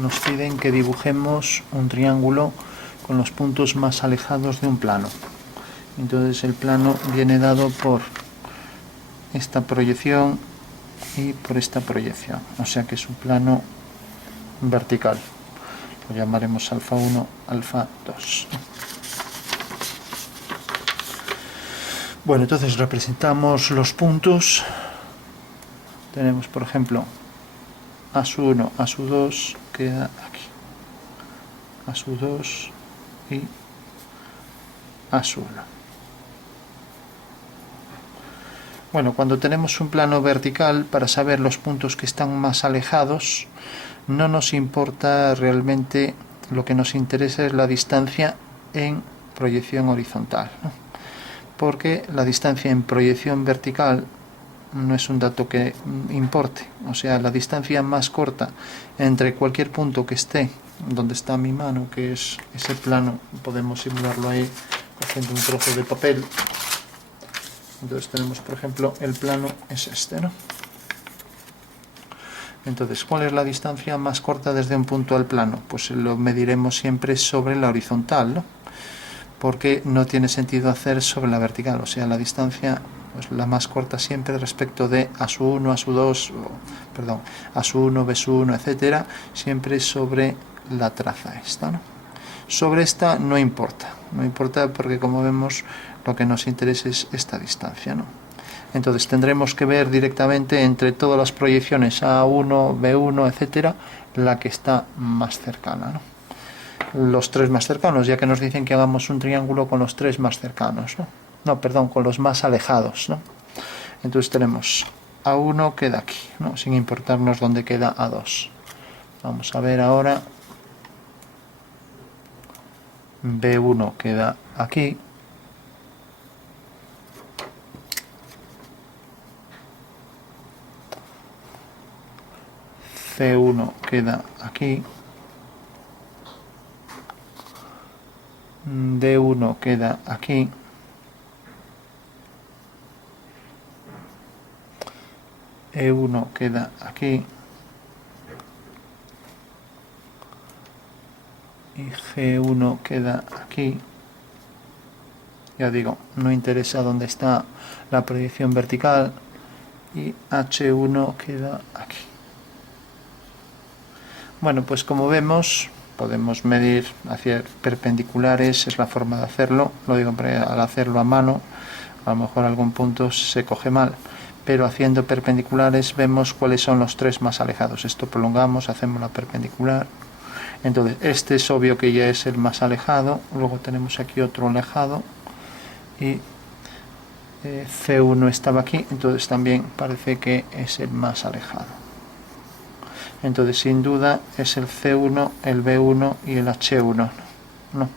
nos piden que dibujemos un triángulo con los puntos más alejados de un plano. Entonces el plano viene dado por esta proyección y por esta proyección, o sea que es un plano vertical. Lo llamaremos alfa 1, alfa 2. Bueno, entonces representamos los puntos. Tenemos, por ejemplo, A1, A2 queda aquí, A2 y A1. Bueno, cuando tenemos un plano vertical, para saber los puntos que están más alejados, no nos importa realmente, lo que nos interesa es la distancia en proyección horizontal, ¿no? Porque la distancia en proyección vertical no es un dato que importe, o sea, la distancia más corta entre cualquier punto que esté donde está mi mano, que es ese plano, podemos simularlo ahí cogiendo un trozo de papel. Entonces tenemos, por ejemplo, el plano es este, ¿no? Entonces, ¿cuál es la distancia más corta desde un punto al plano? Pues lo mediremos siempre sobre la horizontal, ¿no? Porque no tiene sentido hacer sobre la vertical, o sea, la distancia, pues la más corta siempre respecto de A1, A2, perdón, A1, B1, etcétera, siempre sobre la traza esta, ¿no? Sobre esta no importa porque, como vemos, lo que nos interesa es esta distancia, ¿no? Entonces tendremos que ver directamente entre todas las proyecciones A1, B1, etcétera, la que está más cercana, ¿no? Los tres más cercanos, ya que nos dicen que hagamos un triángulo con los tres más cercanos, ¿no? No, perdón, con los más alejados, ¿no? Entonces tenemos A1 queda aquí, ¿no? Sin importarnos dónde queda A2. Vamos a ver ahora. B1 queda aquí. C1 queda aquí. D1 queda aquí. E1 queda aquí. Y G1 queda aquí. Ya digo, no interesa dónde está la proyección vertical. Y H1 queda aquí. Bueno, pues como vemos, podemos medir hacia perpendiculares, es la forma de hacerlo. Lo digo, al hacerlo a mano, a lo mejor algún punto se coge mal, pero haciendo perpendiculares vemos cuáles son los tres más alejados. Esto prolongamos, hacemos la perpendicular. Entonces, este es obvio que ya es el más alejado. Luego tenemos aquí otro alejado. Y C1 estaba aquí, entonces también parece que es el más alejado. Entonces, sin duda, es el C1, el B1 y el H1. No.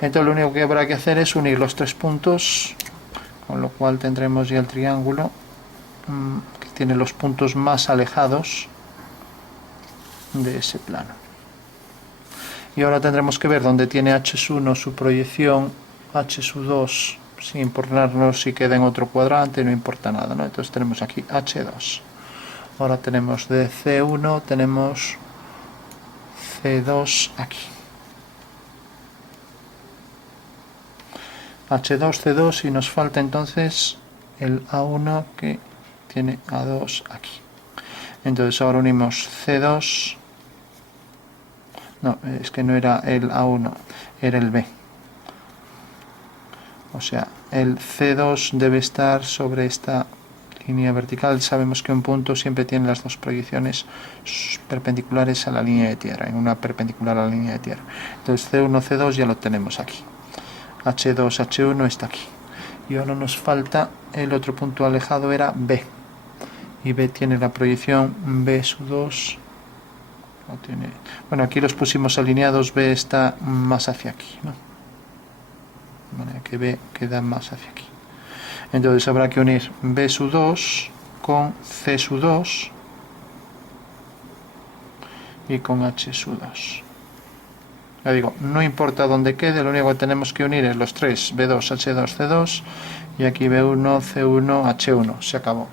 Entonces, lo único que habrá que hacer es unir los tres puntos, con lo cual tendremos ya el triángulo que tiene los puntos más alejados de ese plano. Y ahora tendremos que ver dónde tiene H1 su proyección, H2, sin importarnos si queda en otro cuadrante, no importa nada, ¿no? Entonces tenemos aquí H2. Ahora tenemos de C1, tenemos C2 aquí. H2, C2 y nos falta entonces el A1 que tiene A2 aquí. Entonces ahora unimos C2. No, es que no era el A1, era el B. O sea, el C2 debe estar sobre esta línea vertical. Sabemos que un punto siempre tiene las dos proyecciones perpendiculares a la línea de tierra, en una perpendicular a la línea de tierra. Entonces C1, C2 ya lo tenemos aquí. H2, H1 está aquí. Y ahora nos falta el otro punto alejado, era B. Y B tiene la proyección B2. Bueno, aquí los pusimos alineados, B está más hacia aquí, ¿no? De manera que B queda más hacia aquí. Entonces habrá que unir B2 con C2 y con H2. Ya digo, no importa dónde quede, lo único que tenemos que unir es los tres, B2, H2, C2, y aquí B1, C1, H1, se acabó.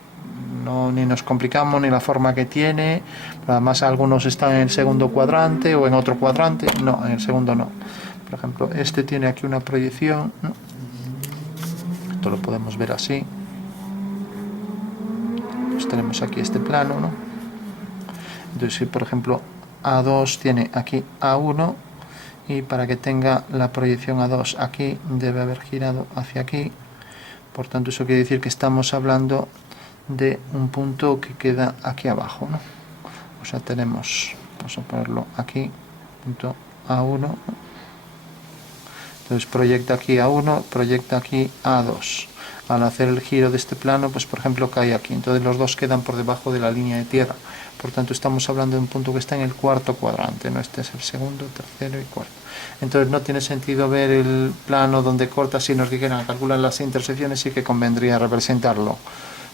no, ni nos complicamos ni la forma que tiene. Además algunos están en el segundo cuadrante o en otro cuadrante, no, en el segundo no. Por ejemplo, este tiene aquí una proyección, ¿no? Esto lo podemos ver así. Pues tenemos aquí este plano, ¿no? Entonces, si por ejemplo A2 tiene aquí A1, y para que tenga la proyección A2 aquí, debe haber girado hacia aquí. Por tanto, eso quiere decir que estamos hablando de un punto que queda aquí abajo, ¿no? O sea, tenemos, vamos a ponerlo aquí, punto A1. Entonces proyecta aquí A1, proyecta aquí A2. Al hacer el giro de este plano, pues por ejemplo cae aquí. Entonces los dos quedan por debajo de la línea de tierra. Por tanto, estamos hablando de un punto que está en el cuarto cuadrante, ¿no? Este es el segundo, tercero y cuarto. Entonces no tiene sentido ver el plano donde corta, si nos dijeran calcular las intersecciones, sí que convendría representarlo.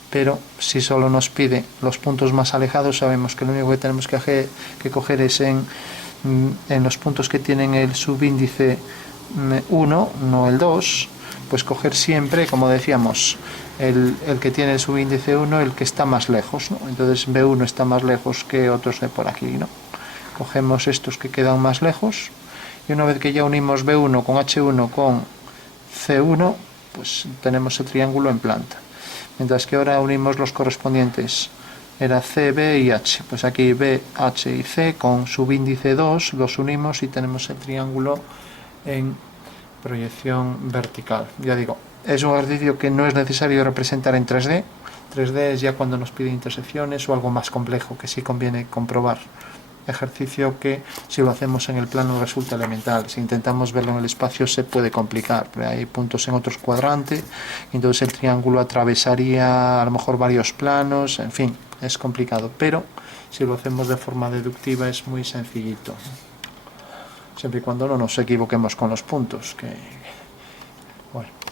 Pero si solo nos pide los puntos más alejados, sabemos que lo único que tenemos que coger es en los puntos que tienen el subíndice 1, no el 2, pues coger siempre, como decíamos, el que tiene el subíndice 1, el que está más lejos, ¿no? Entonces B1 está más lejos que otros de por aquí, ¿no? Cogemos estos que quedan más lejos, y una vez que ya unimos B1 con H1 con C1, pues tenemos el triángulo en planta. Mientras que ahora unimos los correspondientes, era C, B y H. Pues aquí B, H y C con subíndice 2 los unimos y tenemos el triángulo en proyección vertical. Ya digo, es un ejercicio que no es necesario representar en 3D. 3D es ya cuando nos pide intersecciones o algo más complejo que sí conviene comprobar. Ejercicio que si lo hacemos en el plano resulta elemental. Si intentamos verlo en el espacio se puede complicar. Hay puntos en otros cuadrantes, entonces el triángulo atravesaría a lo mejor varios planos, en fin, es complicado. Pero si lo hacemos de forma deductiva es muy sencillito. Siempre y cuando no nos equivoquemos con los puntos. Bueno.